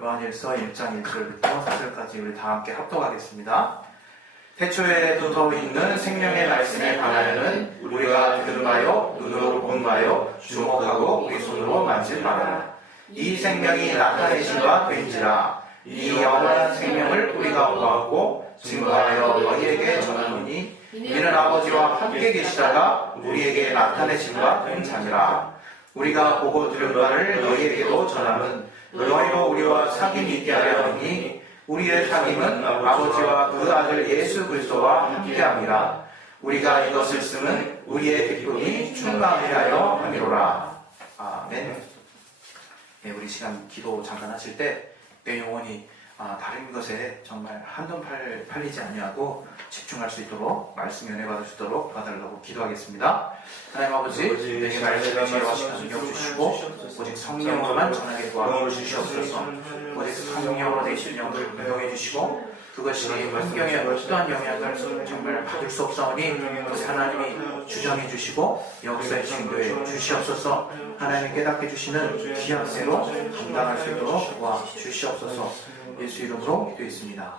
요한일서 1장 1절부터 4절까지 우리 다 함께 합독하겠습니다. 태초에 붙어 있는 생명의 말씀에 관하여는 우리가 들은 바요, 눈으로 본 바요, 주목하고 우리 손으로 만진 바라. 이 생명이 나타내신 바 된지라. 이 영원한 생명을 우리가 보았고 증거하여 너희에게 전하노니 이는 아버지와 함께 계시다가 우리에게 나타내신 바 된 자니라. 우리가 보고 들은 바를 너희에게도 전함은 너희로 우리와 사귐이 있게 하려 하니 우리의 사귐은 아버지와 그 아들 예수 그리스도와 함께함이라. 우리가 이것을 쓰면 우리의 기쁨이 충만하게 하여 함이로라. 아멘. 네, 우리 시간 기도 잠깐 하실 때 내 영혼이 다른 것에 정말 한눈 팔리지 아니하고 집중할 수 있도록 말씀 연애 받으시도록 도와달라고 기도하겠습니다. 하나님 아버지, 내게 말씀을 제어하시고 능력 주시고 오직 성령으로만 전하게 도와 주시옵소서. 오직 성령으로 내 심령을 운동해 주시고 그것이 환경에 어떠한 영향을 정말 받을 수 없사오니 하나님이 주장해 주시고 역사에 인도해 주시옵소서. 하나님이 깨닫게 주시는 귀한 새로 감당할 수 있도록 도와 주시옵소서. 예수 이름으로 기도했습니다.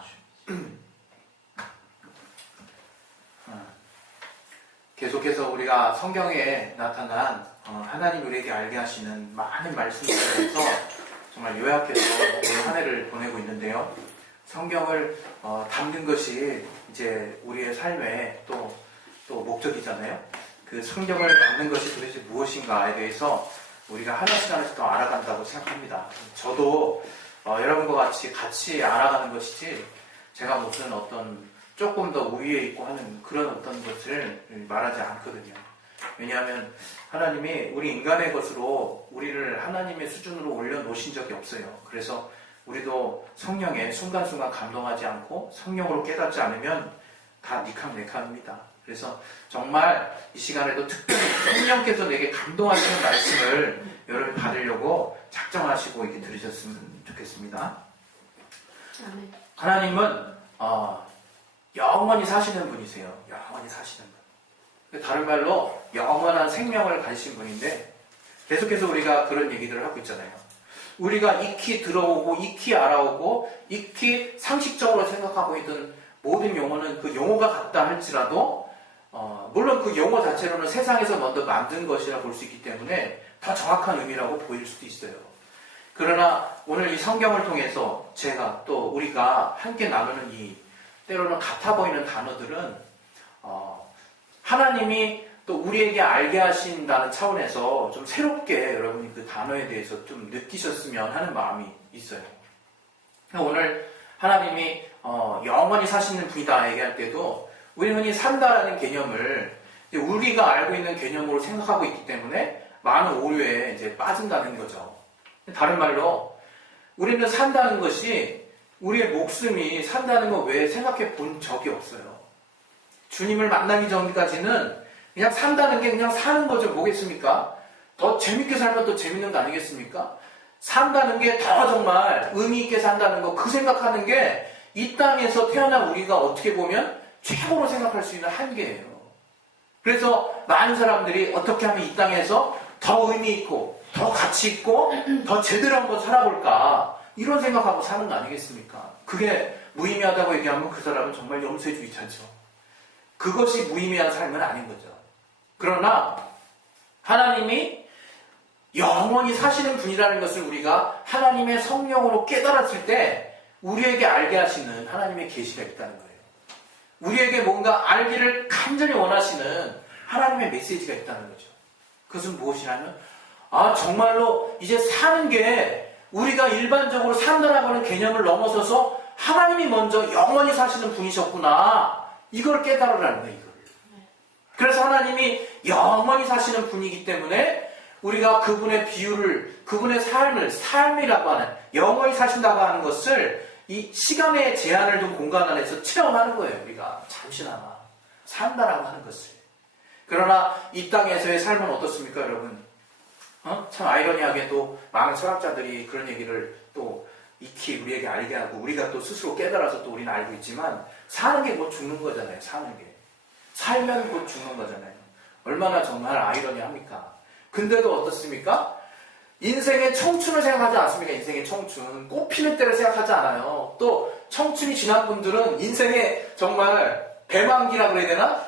계속해서 우리가 성경에 나타난 하나님 우리에게 알게 하시는 많은 말씀들에 대해서 정말 요약해서 한 해를 보내고 있는데요. 성경을 담는 것이 이제 우리의 삶의 또 목적이잖아요. 그 성경을 담는 것이 도대체 무엇인가에 대해서 우리가 하나씩 하나씩 더 알아간다고 생각합니다. 저도 여러분과 같이 알아가는 것이지 제가 무슨 어떤 조금 더 우위에 있고 하는 그런 어떤 것을 말하지 않거든요. 왜냐하면 하나님이 우리 인간의 것으로 우리를 하나님의 수준으로 올려놓으신 적이 없어요. 그래서 우리도 성령에 순간순간 감동하지 않고 성령으로 깨닫지 않으면 다 니캉네캉입니다. 그래서 정말 이 시간에도 특별히 성령께서 내게 감동하시는 말씀을 여러분 받으려고 작정하시고 이렇게 들으셨으면 좋겠습니다. 하나님은 영원히 사시는 분이세요. 영원히 사시는 분. 다른 말로 영원한 생명을 가지신 분인데 계속해서 우리가 그런 얘기들을 하고 있잖아요. 우리가 익히 들어오고 익히 알아오고 익히 상식적으로 생각하고 있던 모든 용어는 그 용어가 같다 할지라도 물론 그 용어 자체로는 세상에서 먼저 만든 것이라 볼 수 있기 때문에 더 정확한 의미라고 보일 수도 있어요. 그러나 오늘 이 성경을 통해서 제가 또 우리가 함께 나누는 이 때로는 같아 보이는 단어들은 하나님이 또 우리에게 알게 하신다는 차원에서 좀 새롭게 여러분이 그 단어에 대해서 좀 느끼셨으면 하는 마음이 있어요. 오늘 하나님이 영원히 사시는 분이다 얘기할 때도 우리 흔히 산다라는 개념을 우리가 알고 있는 개념으로 생각하고 있기 때문에 많은 오류에 이제 빠진다는 거죠. 다른 말로 우리는 산다는 것이 우리의 목숨이 산다는 거 외에 생각해 본 적이 없어요. 주님을 만나기 전까지는 그냥 산다는 게 그냥 사는 거죠. 뭐겠습니까? 더 재밌게 살면 더 재밌는 거 아니겠습니까? 산다는 게 더 정말 의미 있게 산다는 거, 그 생각하는 게 이 땅에서 태어난 우리가 어떻게 보면 최고로 생각할 수 있는 한계예요. 그래서 많은 사람들이 어떻게 하면 이 땅에서 더 의미 있고 더 가치 있고 더 제대로 한번 살아볼까 이런 생각하고 사는 거 아니겠습니까? 그게 무의미하다고 얘기하면 그 사람은 정말 염세주의자죠. 그것이 무의미한 삶은 아닌 거죠. 그러나 하나님이 영원히 사시는 분이라는 것을 우리가 하나님의 성령으로 깨달았을 때 우리에게 알게 하시는 하나님의 계시가 있다는 거예요. 우리에게 뭔가 알기를 간절히 원하시는 하나님의 메시지가 있다는 거죠. 그것은 무엇이냐면 정말로 이제 사는 게 우리가 일반적으로 산다라고 하는 개념을 넘어서서 하나님이 먼저 영원히 사시는 분이셨구나. 이걸 깨달으라는 거예요. 이걸. 그래서 하나님이 영원히 사시는 분이기 때문에 우리가 그분의 비유를, 그분의 삶이라고 하는, 영원히 사신다고 하는 것을 이 시간의 제한을 둔 공간 안에서 체험하는 거예요. 우리가 잠시나마 산다라고 하는 것을. 그러나 이 땅에서의 삶은 어떻습니까, 여러분? 참 아이러니하게도 많은 철학자들이 그런 얘기를 또 익히 우리에게 알게 하고 우리가 또 스스로 깨달아서 또 우리는 알고 있지만 사는 게 곧 죽는 거잖아요. 사는 게. 살면 곧 죽는 거잖아요. 얼마나 정말 아이러니합니까? 근데도 어떻습니까? 인생의 청춘을 생각하지 않습니까? 인생의 청춘. 꽃피는 때를 생각하지 않아요. 또 청춘이 지난 분들은 인생의 정말 배만기라 그래야 되나?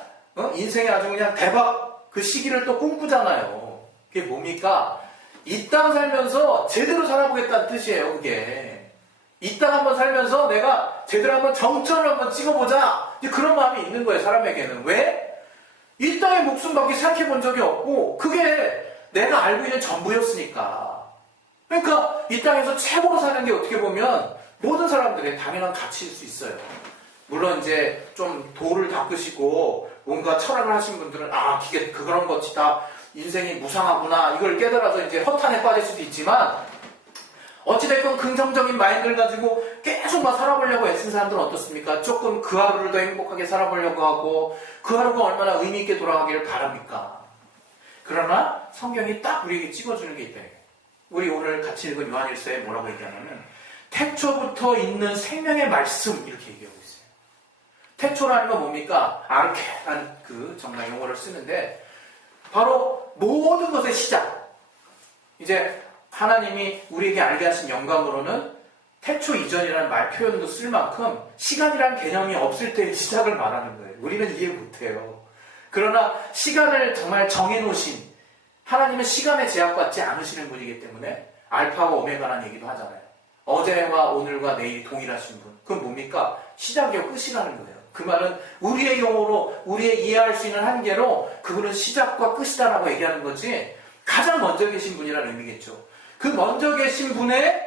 인생의 아주 그냥 대박 그 시기를 또 꿈꾸잖아요. 그게 뭡니까? 이 땅 살면서 제대로 살아보겠다는 뜻이에요, 그게. 이 땅 한번 살면서 내가 제대로 한번 정점을 한번 찍어보자. 이제 그런 마음이 있는 거예요, 사람에게는. 왜? 이 땅의 목숨밖에 생각해 본 적이 없고, 그게 내가 알고 있는 전부였으니까. 그러니까 이 땅에서 최고로 사는 게 어떻게 보면 모든 사람들의 당연한 가치일 수 있어요. 물론 이제 좀 도를 닦으시고 뭔가 철학을 하신 분들은 이게 그런 것이 다 인생이 무상하구나 이걸 깨달아서 이제 허탄에 빠질 수도 있지만, 어찌됐건 긍정적인 마인드를 가지고 계속 막 살아보려고 애쓴 사람들은 어떻습니까? 조금 그 하루를 더 행복하게 살아보려고 하고 그 하루가 얼마나 의미 있게 돌아가기를 바랍니까? 그러나 성경이 딱 우리에게 찍어주는 게 있다. 우리 오늘 같이 읽은 요한일서에 뭐라고 얘기하냐면 태초부터 있는 생명의 말씀 이렇게 얘기하고 있어요. 태초라는 건 뭡니까? 아르케라는 그 정말 용어를 쓰는데 바로 모든 것의 시작. 이제 하나님이 우리에게 알게 하신 영감으로는 태초 이전이라는 말 표현도 쓸 만큼 시간이라는 개념이 없을 때의 시작을 말하는 거예요. 우리는 이해 못해요. 그러나 시간을 정말 정해놓으신 하나님은 시간에 제약받지 않으시는 분이기 때문에 알파와 오메가라는 얘기도 하잖아요. 어제와 오늘과 내일이 동일하신 분. 그건 뭡니까? 시작이요 끝이라는 거예요. 그 말은 우리의 용어로 우리의 이해할 수 있는 한계로 그분은 시작과 끝이다라고 얘기하는 거지 가장 먼저 계신 분이라는 의미겠죠. 그 먼저 계신 분의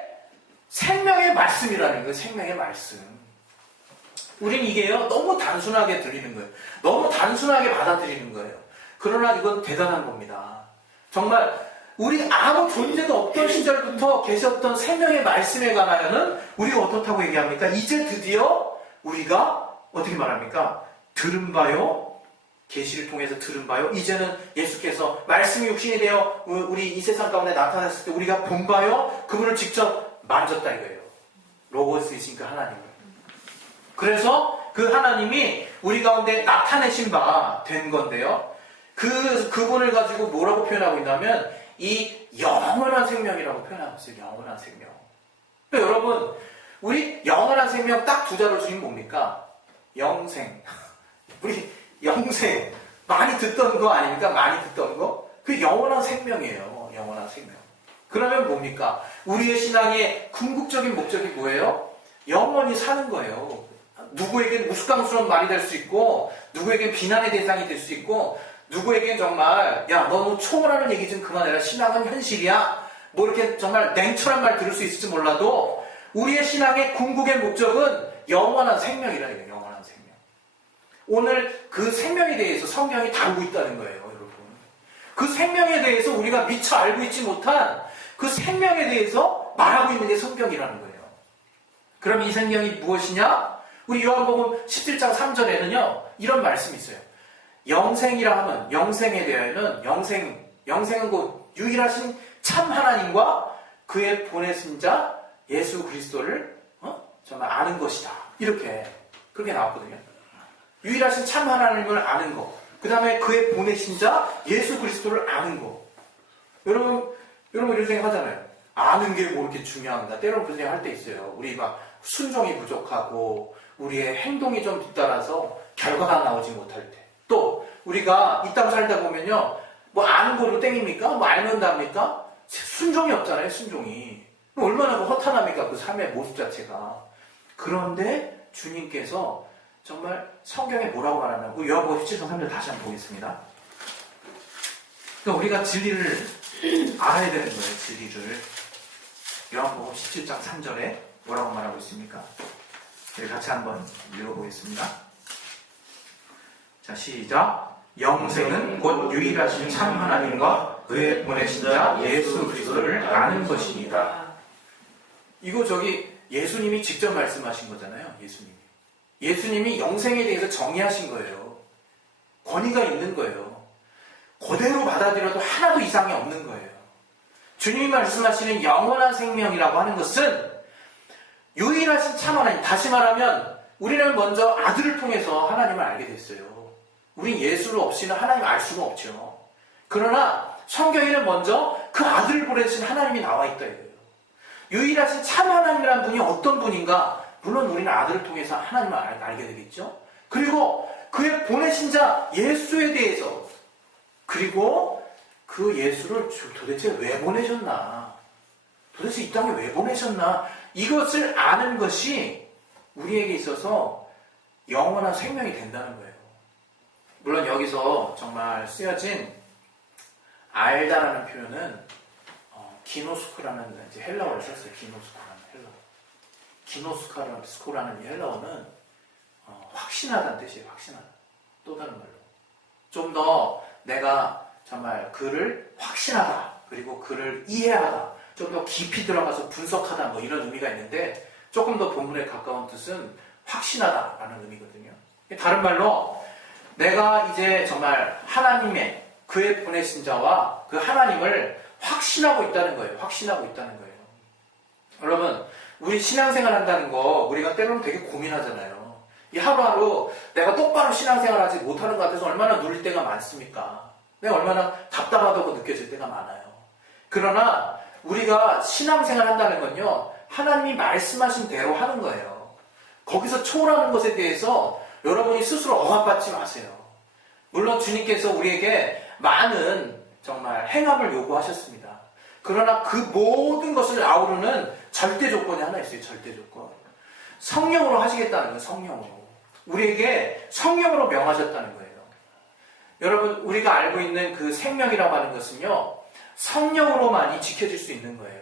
생명의 말씀이라는 거예요. 생명의 말씀. 우린 이게요 너무 단순하게 들리는 거예요. 너무 단순하게 받아들이는 거예요. 그러나 이건 대단한 겁니다. 정말 우리 아무 존재도 없던 시절부터 계셨던 생명의 말씀에 관하여는 우리가 어떻다고 얘기합니까? 이제 드디어 우리가 어떻게 말합니까? 들은 바요. 계시를 통해서 들은 바요. 이제는 예수께서 말씀이 육신이 되어 우리 이 세상 가운데 나타났을 때 우리가 본 바요. 그분을 직접 만졌다 이거예요. 로고스이신 그 하나님을. 그래서 그 하나님이 우리 가운데 나타내신 바 된 건데요. 그분을 가지고 뭐라고 표현하고 있냐면 이 영원한 생명이라고 표현하고 있어요. 영원한 생명. 그러니까 여러분 우리 영원한 생명 딱 두 자로 주인 뭡니까? 영생. 우리 영생. 많이 듣던 거 아닙니까? 많이 듣던 거? 그 영원한 생명이에요. 영원한 생명. 그러면 뭡니까? 우리의 신앙의 궁극적인 목적이 뭐예요? 영원히 사는 거예요. 누구에겐 우스꽝스러운 말이 될 수 있고 누구에겐 비난의 대상이 될 수 있고 누구에겐 정말 야 너 초월하는 얘기 좀 그만해라. 신앙은 현실이야. 뭐 이렇게 정말 냉철한 말 들을 수 있을지 몰라도 우리의 신앙의 궁극의 목적은 영원한 생명이라는 거예요. 영원한 생명. 오늘 그 생명에 대해서 성경이 다루고 있다는 거예요. 여러분. 그 생명에 대해서 우리가 미처 알고 있지 못한 그 생명에 대해서 말하고 있는 게 성경이라는 거예요. 그럼 이 생명이 무엇이냐? 우리 요한복음 17장 3절에는요 이런 말씀이 있어요. 영생이라 하면 영생에 대하여는 영생은 곧 유일하신 참 하나님과 그의 보내신 자 예수 그리스도를 정말 아는 것이다. 이렇게 그렇게 나왔거든요. 유일하신 참 하나님을 아는 것. 그 다음에 그의 보내신 자 예수 그리스도를 아는 것. 여러분 이런 생각 하잖아요. 아는 게 뭐 이렇게 중요한가? 때로는 그런 생각 할 때 있어요. 우리 막 순종이 부족하고 우리의 행동이 좀 뒤따라서 결과가 나오지 못할 때. 또 우리가 이 땅 살다 보면요. 뭐 아는 거로 땡입니까? 뭐 알면 답니까? 순종이 없잖아요. 순종이. 얼마나 허탄합니까? 그 삶의 모습 자체가. 그런데 주님께서 정말 성경에 뭐라고 말하냐고 요한복음 17장 3절 다시 한번 보겠습니다. 그러니까 우리가 진리를 알아야 되는 거예요. 진리를. 요한복음 17장 3절에 뭐라고 말하고 있습니까? 우리 같이 한번 읽어보겠습니다. 자, 시작. 영생은 곧 유일하신 참 하나님과 그의 보내신 자 예수 그리스도를 아는 것입니다. 이거 예수님이 직접 말씀하신 거잖아요. 예수님이 영생에 대해서 정의하신 거예요. 권위가 있는 거예요. 그대로 받아들여도 하나도 이상이 없는 거예요. 주님이 말씀하시는 영원한 생명이라고 하는 것은 유일하신 참 하나님. 다시 말하면 우리는 먼저 아들을 통해서 하나님을 알게 됐어요. 우리 예수 없이는 하나님 알 수가 없죠. 그러나 성경에는 먼저 그 아들을 보내신 하나님이 나와 있다 이거예요. 유일하신 참 하나님이라는 분이 어떤 분인가? 물론 우리는 아들을 통해서 하나님을 알게 되겠죠. 그리고 그의 보내신 자 예수에 대해서, 그리고 그 예수를 도대체 왜 보내셨나? 도대체 이 땅에 왜 보내셨나? 이것을 아는 것이 우리에게 있어서 영원한 생명이 된다는 거예요. 물론 여기서 정말 쓰여진 알다라는 표현은 기노스코라는 이제 헬라어를 썼어요. 기노스코라는 이 헬라어는 확신하다는 뜻이에요. 확신하다. 또 다른 말로 좀 더 내가 정말 그를 확신하다, 그리고 그를 이해하다, 좀 더 깊이 들어가서 분석하다, 뭐 이런 의미가 있는데, 조금 더 본문에 가까운 뜻은 확신하다라는 의미거든요. 다른 말로 내가 이제 정말 하나님의 그의 보내신 자와 그 하나님을 확신하고 있다는 거예요. 확신하고 있다는 거예요. 여러분, 우리 신앙생활 한다는 거 우리가 때로는 되게 고민하잖아요. 이 하루하루 내가 똑바로 신앙생활 하지 못하는 것 같아서 얼마나 누릴 때가 많습니까? 내가 얼마나 답답하다고 느껴질 때가 많아요. 그러나 우리가 신앙생활 한다는 건요, 하나님이 말씀하신 대로 하는 거예요. 거기서 초월하는 것에 대해서 여러분이 스스로 억압받지 마세요. 물론 주님께서 우리에게 많은 정말 행함을 요구하셨습니다. 그러나 그 모든 것을 아우르는 절대 조건이 하나 있어요. 절대 조건. 성령으로 하시겠다는 거예요. 성령으로. 우리에게 성령으로 명하셨다는 거예요. 여러분, 우리가 알고 있는 그 생명이라고 하는 것은요, 성령으로만이 지켜질 수 있는 거예요.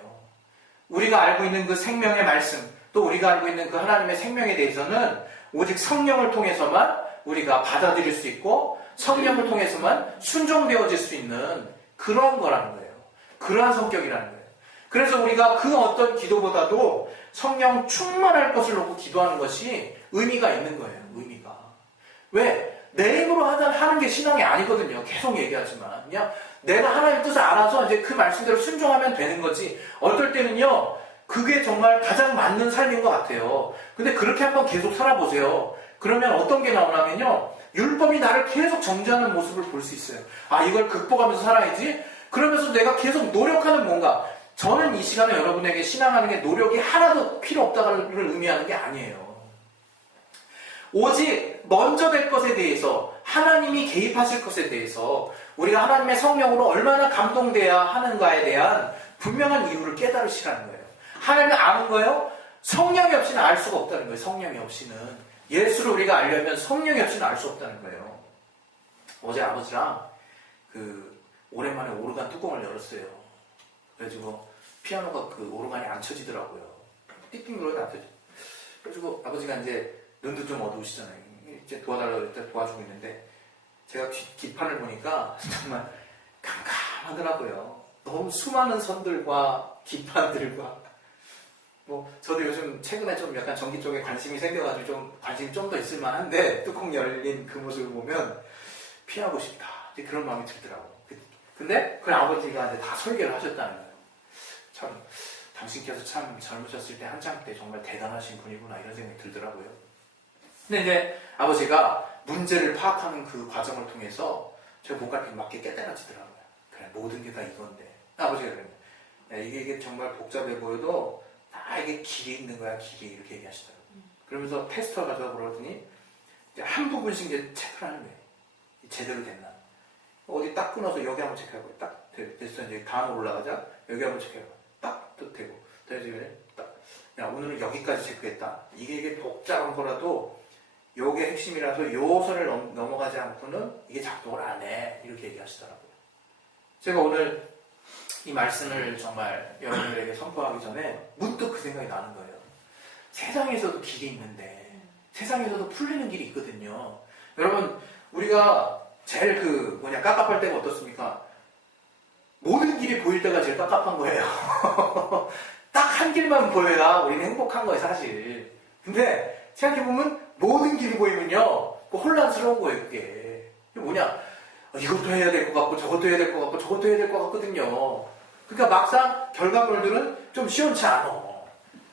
우리가 알고 있는 그 생명의 말씀, 또 우리가 알고 있는 그 하나님의 생명에 대해서는 오직 성령을 통해서만 우리가 받아들일 수 있고, 성령을 통해서만 순종되어질 수 있는 그러한 거라는 거예요. 그러한 성격이라는 거예요. 그래서 우리가 그 어떤 기도보다도 성령 충만할 것을 놓고 기도하는 것이 의미가 있는 거예요. 의미가. 왜? 내 힘으로 하는 게 신앙이 아니거든요. 계속 얘기하지만. 그냥 내가 하나님의 뜻을 알아서 이제 그 말씀대로 순종하면 되는 거지. 어떨 때는요, 그게 정말 가장 맞는 삶인 것 같아요. 근데 그렇게 한번 계속 살아보세요. 그러면 어떤 게 나오냐면요, 율법이 나를 계속 정죄하는 모습을 볼 수 있어요. 아, 이걸 극복하면서 살아야지? 그러면서 내가 계속 노력하는 뭔가. 저는 이 시간에 여러분에게 신앙하는 게 노력이 하나도 필요 없다를 의미하는 게 아니에요. 오직 먼저 될 것에 대해서, 하나님이 개입하실 것에 대해서 우리가 하나님의 성령으로 얼마나 감동돼야 하는가에 대한 분명한 이유를 깨달으시라는 거예요. 하나님을 아는 거예요? 성령이 없이는 알 수가 없다는 거예요. 성령이 없이는. 예수를 우리가 알려면 성령이 없이는 알 수 없다는 거예요. 어제 아버지랑 오랜만에 오르간 뚜껑을 열었어요. 그래가지고 피아노가 그 오르간이 안 쳐지더라고요. 띵띵 눌러도 안 쳐져. 그래가지고 아버지가 이제 눈도 좀 어두우시잖아요. 이제 도와달라고 했더니 도와주고 있는데, 제가 뒷판을 보니까 정말 깜깜하더라고요. 너무 수많은 선들과 뒷판들과, 저도 요즘 최근에 좀 약간 전기 쪽에 관심이 생겨가지고 좀 관심이 좀 더 있을 만한데, 뚜껑 열린 그 모습을 보면 피하고 싶다, 그런 마음이 들더라고요. 근데 그 아버지가 이제 다 설계를 하셨다는 거예요. 참, 당신께서 참 젊으셨을 때, 한창 때 정말 대단하신 분이구나, 이런 생각이 들더라고요. 근데 이제 아버지가 문제를 파악하는 그 과정을 통해서 제가 뭔가 이렇게 맞게 깨달아지더라고요. 그래, 모든 게 다 이건데. 아버지가 그래요. 이게 정말 복잡해 보여도 다 이게 길이 있는 거야, 길이. 이렇게 얘기하시더라고요. 그러면서 테스터 가져와 보더니 이제 한 부분씩 이제 체크를 하는 거예요. 제대로 됐나. 어디 딱 끊어서 여기 한번 체크하고, 딱 됐어. 이제 다음으로 올라가자. 여기 한번 체크하고, 딱 또 되고. 그래서 딱, 야, 오늘은 여기까지 체크했다. 이게 복잡한 거라도 요게 핵심이라서 요 선을 넘어가지 않고는 이게 작동을 안 해. 이렇게 얘기하시더라고요. 제가 오늘 이 말씀을 정말 여러분들에게 선포하기 전에 문득 그 생각이 나는 거예요. 세상에서도 길이 있는데, 세상에서도 풀리는 길이 있거든요. 여러분, 우리가 제일 깝깝할 때가 어떻습니까? 모든 길이 보일 때가 제일 깝깝한 거예요. 딱 한 길만 보여야 우리는 행복한 거예요, 사실. 근데 생각해보면 모든 길이 보이면요, 혼란스러운 거예요, 그게. 뭐냐, 이것도 해야 될 것 같고, 저것도 해야 될 것 같고, 저것도 해야 될 것 같거든요. 그러니까 막상 결과물들은 좀 시원치 않아.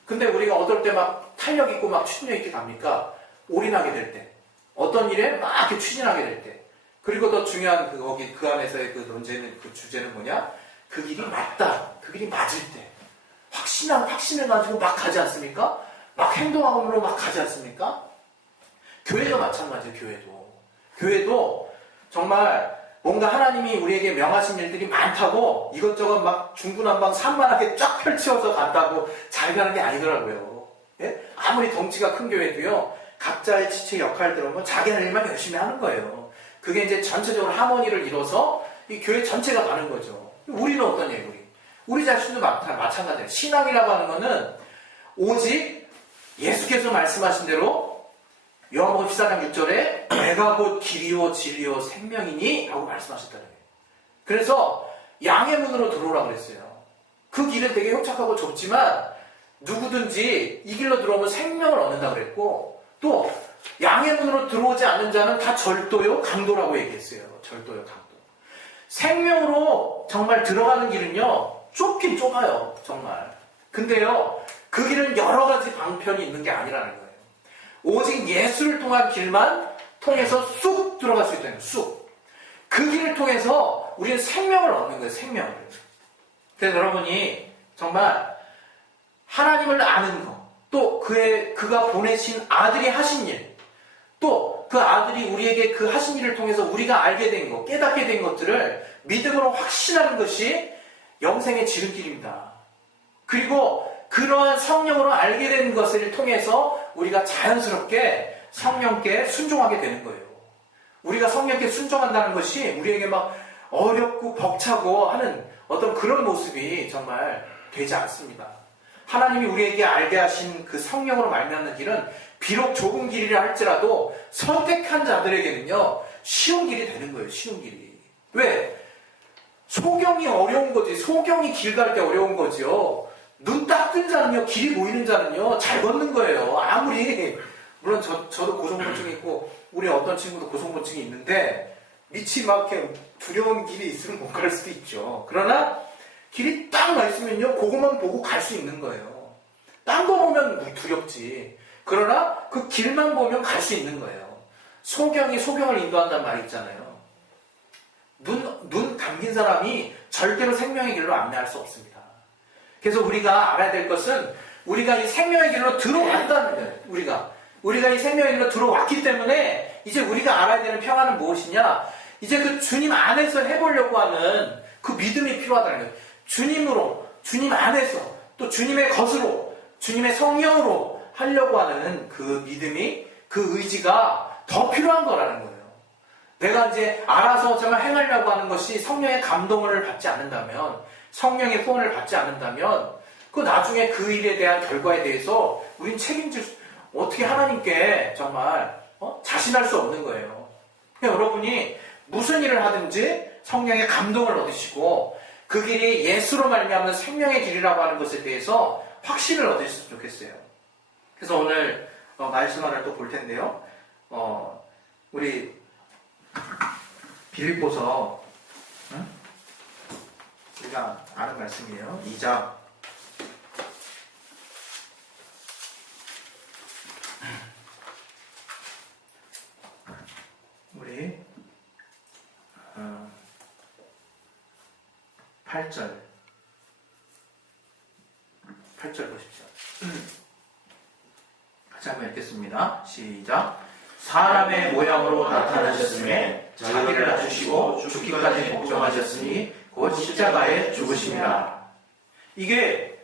근데 우리가 어떨 때 막 탄력 있고 막 추진력 있게 갑니까? 올인하게 될 때. 어떤 일에 막 이렇게 추진하게 될 때. 그리고 더 중요한 그 안에서의 그 논제는, 그 주제는 뭐냐? 그 길이 맞다. 그 길이 맞을 때. 확신해가지고 막 가지 않습니까? 막 행동함으로 막 가지 않습니까? 교회도 마찬가지예요, 교회도 정말 뭔가 하나님이 우리에게 명하신 일들이 많다고 이것저것 막 중구난방 산만하게 쫙 펼치어서 간다고 잘 가는 게 아니더라고요. 예? 아무리 덩치가 큰 교회도요, 각자의 지체 역할들은 뭐 자기 할 일만 열심히 하는 거예요. 그게 이제 전체적으로 하모니를 이뤄서 이 교회 전체가 가는 거죠. 우리는 어떤 예요, 우리 자신도 마찬가지예요. 신앙이라고 하는 거는 오직 예수께서 말씀하신 대로 요한복음 14장 6절에 내가 곧 길이요 진리요 생명이니 라고 말씀하셨다는 거예요. 그래서 양의 문으로 들어오라고 그랬어요. 그 길은 되게 협착하고 좁지만 누구든지 이 길로 들어오면 생명을 얻는다고 그랬고, 또 양의 문으로 들어오지 않는 자는 다 절도요 강도라고 얘기했어요. 절도요 강도. 생명으로 정말 들어가는 길은요 좁긴 좁아요, 정말. 근데요 그 길은 여러 가지 방편이 있는 게 아니라는 거예요. 오직 예수를 통한 길만 통해서 쑥 들어갈 수 있다는 거예요. 쑥. 그 길을 통해서 우리는 생명을 얻는 거예요. 생명을. 그래서 여러분이 정말 하나님을 아는 것, 또 그가 보내신 아들이 하신 일, 또 그 아들이 우리에게 그 하신 일을 통해서 우리가 알게 된 것, 깨닫게 된 것들을 믿음으로 확신하는 것이 영생의 지름길입니다. 그리고 그러한 성령으로 알게 된 것을 통해서 우리가 자연스럽게 성령께 순종하게 되는 거예요. 우리가 성령께 순종한다는 것이 우리에게 막 어렵고 벅차고 하는 어떤 그런 모습이 정말 되지 않습니다. 하나님이 우리에게 알게 하신 그 성령으로 말미암는 길은 비록 좁은 길이라 할지라도 선택한 자들에게는요 쉬운 길이 되는 거예요. 쉬운 길이. 왜? 소경이 어려운 거지. 소경이 길 갈 때 어려운 거죠. 눈 딱 뜬 자는요, 길이 보이는 자는요, 잘 걷는 거예요. 아무리, 물론 저도 고소공포증이 있고, 우리 어떤 친구도 고소공포증이 있는데, 밑이 막 이렇게 두려운 길이 있으면 못 갈 수도 있죠. 그러나, 길이 딱 나 있으면요, 그것만 보고 갈 수 있는 거예요. 딴 거 보면 두렵지. 그러나, 그 길만 보면 갈 수 있는 거예요. 소경이 소경을 인도한다는 말이 있잖아요. 눈 감긴 사람이 절대로 생명의 길로 안내할 수 없습니다. 그래서 우리가 알아야 될 것은 우리가 이 생명의 길로 들어왔다는 거예요. 우리가 이 생명의 길로 들어왔기 때문에 이제 우리가 알아야 되는 평안은 무엇이냐? 이제 그 주님 안에서 해보려고 하는 그 믿음이 필요하다는 거예요. 주님 안에서 또 주님의 것으로 주님의 성령으로 하려고 하는 그 믿음이, 그 의지가 더 필요한 거라는 거예요. 내가 이제 알아서 정말 행하려고 하는 것이 성령의 감동을 받지 않는다면, 성령의 후원을 받지 않는다면, 그 나중에 그 일에 대한 결과에 대해서 우린 어떻게 하나님께 정말 자신할 수 없는 거예요. 그러니까 여러분이 무슨 일을 하든지 성령의 감동을 얻으시고 그 길이 예수로 말미암는 생명의 길이라고 하는 것에 대해서 확신을 얻으셨으면 좋겠어요. 그래서 오늘 말씀 하나를 또 볼 텐데요. 우리 빌립보서, 우리가 아는 말씀이에요. 2장. 우리 8절 보십시오. 같이 한번 읽겠습니다. 시작. 사람의 모양으로 나타나셨음에 자기를 낮추시고 죽기까지 복종하셨으니 곧 십자가에 죽으심이라. 이게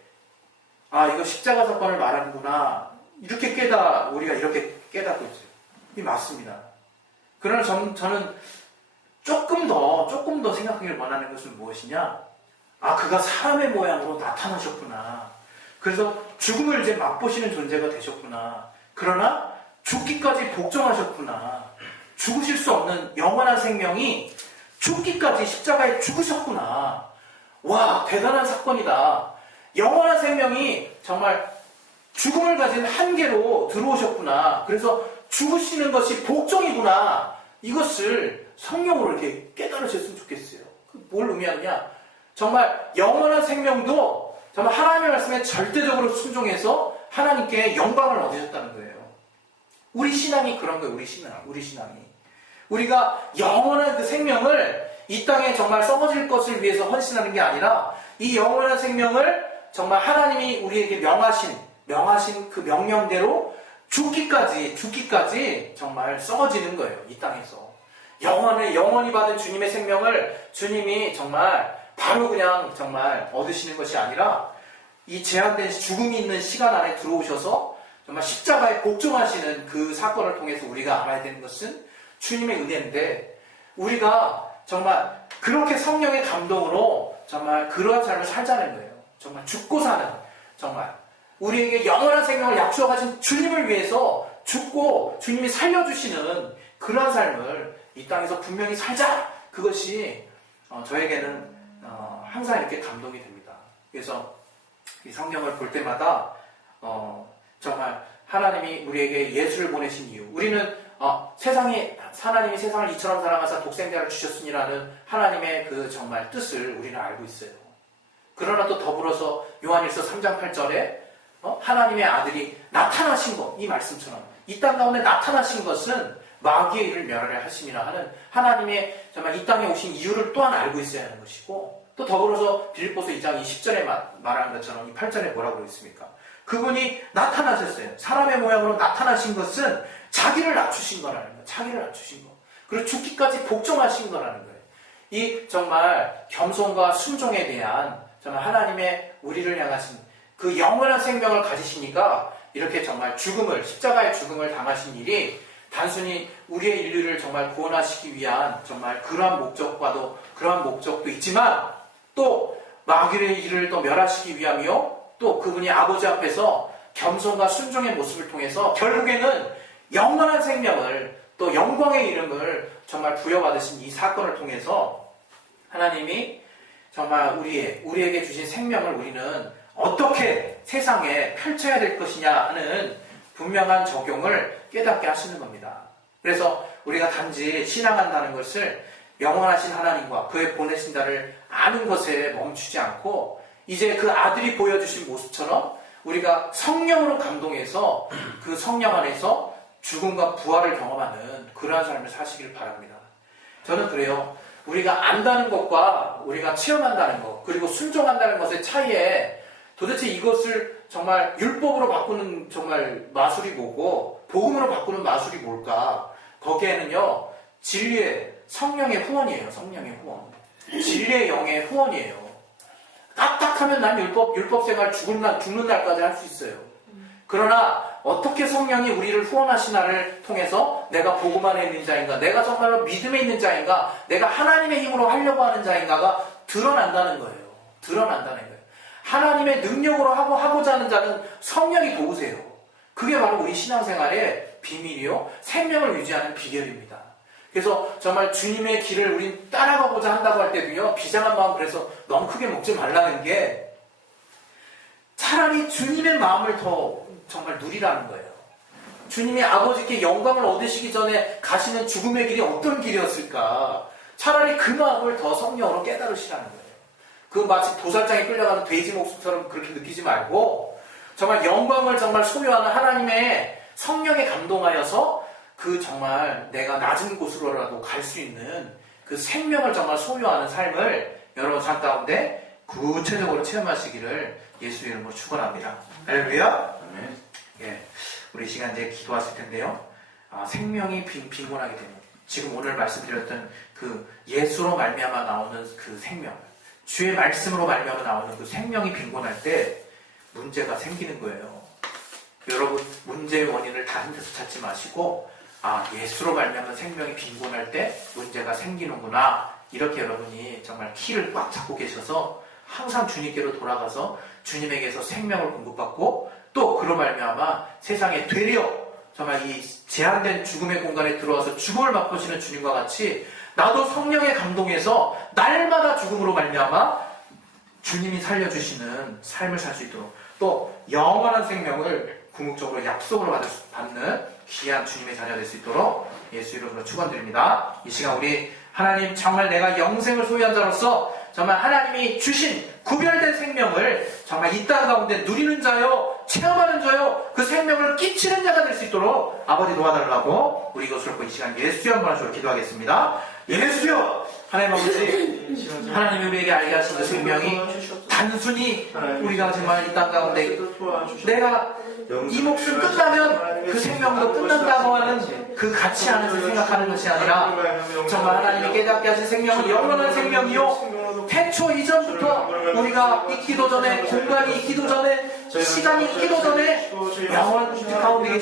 이거 십자가 사건을 말하는구나, 이렇게 우리가 이렇게 깨닫고 있어요. 이게 맞습니다. 그러나 저는 조금 더 생각하기를 원하는 것은 무엇이냐? 그가 사람의 모양으로 나타나셨구나. 그래서 죽음을 이제 맛보시는 존재가 되셨구나. 그러나 죽기까지 복종하셨구나. 죽으실 수 없는 영원한 생명이 죽기까지 십자가에 죽으셨구나. 와, 대단한 사건이다. 영원한 생명이 정말 죽음을 가진 한계로 들어오셨구나. 그래서 죽으시는 것이 복종이구나. 이것을 성령으로 이렇게 깨달으셨으면 좋겠어요. 뭘 의미하느냐? 정말 영원한 생명도 정말 하나님의 말씀에 절대적으로 순종해서 하나님께 영광을 얻으셨다는 거예요. 우리 신앙이 그런 거예요. 우리 신앙이. 우리가 영원한 그 생명을 이 땅에 정말 썩어질 것을 위해서 헌신하는 게 아니라 이 영원한 생명을 정말 하나님이 우리에게 명하신 그 명령대로 죽기까지 정말 썩어지는 거예요. 이 땅에서. 영원히 받은 주님의 생명을 주님이 정말 바로 그냥 정말 얻으시는 것이 아니라 이 제한된 죽음이 있는 시간 안에 들어오셔서 정말 십자가에 복종하시는 그 사건을 통해서 우리가 알아야 되는 것은 주님의 은혜인데, 우리가 정말 그렇게 성령의 감동으로 정말 그러한 삶을 살자는 거예요. 정말 죽고 사는, 정말 우리에게 영원한 생명을 약속하신 주님을 위해서 죽고 주님이 살려주시는 그러한 삶을 이 땅에서 분명히 살자. 그것이 저에게는 항상 이렇게 감동이 됩니다. 그래서 이 성경을 볼 때마다 정말 하나님이 우리에게 예수를 보내신 이유, 우리는 하나님이 세상을 이처럼 사랑하사 독생자를 주셨으니라는 하나님의 그 정말 뜻을 우리는 알고 있어요. 그러나 또 더불어서 요한일서 3장 8절에 하나님의 아들이 나타나신 것, 이 말씀처럼 이 땅 가운데 나타나신 것은 마귀의 일을 멸하려 하심이라 하는 하나님의 정말 이 땅에 오신 이유를 또한 알고 있어야 하는 것이고, 또 더불어서 빌립보서 2장 20절에 말한 것처럼 이 8절에 뭐라고 그랬습니까? 그분이 나타나셨어요. 사람의 모양으로 나타나신 것은 자기를 낮추신 거라는 거예요. 자기를 낮추신 거. 그리고 죽기까지 복종하신 거라는 거예요. 이 정말 겸손과 순종에 대한 정말 하나님의 우리를 향하신 그 영원한 생명을 가지시니까 이렇게 정말 십자가의 죽음을 당하신 일이 단순히 우리의 인류를 정말 구원하시기 위한 정말 그러한 목적도 있지만, 또 마귀의 일을 또 멸하시기 위함이요, 또 그분이 아버지 앞에서 겸손과 순종의 모습을 통해서 결국에는 영원한 생명을, 또 영광의 이름을 정말 부여받으신 이 사건을 통해서 하나님이 정말 우리에게 주신 생명을 우리는 어떻게 세상에 펼쳐야 될 것이냐 하는 분명한 적용을 깨닫게 하시는 겁니다. 그래서 우리가 단지 신앙한다는 것을 영원하신 하나님과 그의 보내신 자를 아는 것에 멈추지 않고, 이제 그 아들이 보여주신 모습처럼 우리가 성령으로 감동해서 그 성령 안에서 죽음과 부활을 경험하는 그러한 삶을 사시길 바랍니다. 저는 그래요. 우리가 안다는 것과 우리가 체험한다는 것, 그리고 순종한다는 것의 차이에 도대체 이것을 정말 율법으로 바꾸는 정말 마술이 뭐고 복음으로 바꾸는 마술이 뭘까? 거기에는요, 진리의 성령의 후원이에요. 성령의 후원. 진리의 영의 후원이에요. 까딱하면 난 율법 생활 죽는 날까지 할 수 있어요. 그러나 어떻게 성령이 우리를 후원하시나를 통해서 내가 복음 안에 있는 자인가, 내가 정말로 믿음에 있는 자인가, 내가 하나님의 힘으로 하려고 하는 자인가가 드러난다는 거예요. 드러난다는 거예요. 하나님의 능력으로 하고자 하는 자는 성령이 도우세요. 그게 바로 우리 신앙생활의 비밀이요, 생명을 유지하는 비결입니다. 그래서 정말 주님의 길을 우린 따라가고자 한다고 할 때도요, 비장한 마음, 그래서 너무 크게 먹지 말라는 게, 차라리 주님의 마음을 더 정말 누리라는 거예요. 주님이 아버지께 영광을 얻으시기 전에 가시는 죽음의 길이 어떤 길이었을까? 차라리 그 마음을 더 성령으로 깨달으시라는 거예요. 그 마치 도살장에 끌려가는 돼지 목숨처럼 그렇게 느끼지 말고, 정말 영광을 정말 소유하는 하나님의 성령에 감동하여서 그 정말 내가 낮은 곳으로라도 갈 수 있는 그 생명을 정말 소유하는 삶을 여러분 삶 가운데 구체적으로 체험하시기를 예수 이름으로 축원합니다. 할렐루야. 예, 우리 시간 이제 기도하실 텐데요. 생명이 빈곤하게 되는, 지금 오늘 말씀드렸던 그 예수로 말미암아 나오는 그 생명, 주의 말씀으로 말미암아 나오는 그 생명이 빈곤할 때 문제가 생기는 거예요. 여러분, 문제의 원인을 다른 데서 찾지 마시고, 예수로 말미암아 생명이 빈곤할 때 문제가 생기는구나, 이렇게 여러분이 정말 키를 꽉 잡고 계셔서 항상 주님께로 돌아가서 주님에게서 생명을 공급받고, 또 그로 말미암아 세상에 되려 정말 이 제한된 죽음의 공간에 들어와서 죽음을 맛보시는 주님과 같이 나도 성령에 감동해서 날마다 죽음으로 말미암아 주님이 살려주시는 삶을 살 수 있도록, 또 영원한 생명을 궁극적으로 약속으로 받는 귀한 주님의 자녀 될 수 있도록 예수 이름으로 축원드립니다. 이 시간 우리 하나님, 정말 내가 영생을 소유한 자로서 정말 하나님이 주신 구별된 생명을 정말 이 땅 가운데 누리는 자요, 체험하는 자요, 그 생명을 끼치는 자가 될 수 있도록 아버지 도와달라고 우리 이것을 이 시간 예수여 한번 하시고 기도하겠습니다. 예수여, 하나님 아버지, 하나님이 우리에게 알게 하신 그 생명이 단순히 우리가 정말 이 땅 가운데 내가 이 목숨 끝나면 그 생명도 끝난다고 하는 그 가치 안에서 생각하는 것이 아니라 정말 하나님이 깨닫게 하신 생명은 영원한 생명이요, 태초 이전부터 우리가 있기도 전에, 공간이 있기도 전에, 시간이 있기도 전에 영원 가운데